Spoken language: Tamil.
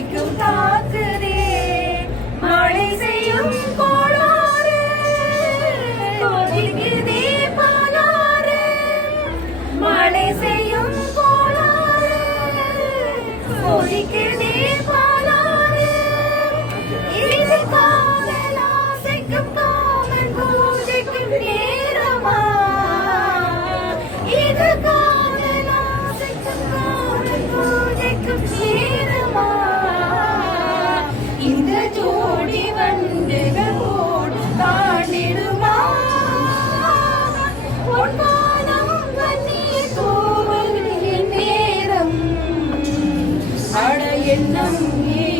மழைக்கும் தாக்குதே. மழை செய்யும் கோளாறு. ஒதுக்குதே பாலாறு. மழை செய்யும் கோளாறு. ஒதுக்குதே என்னும் ஏ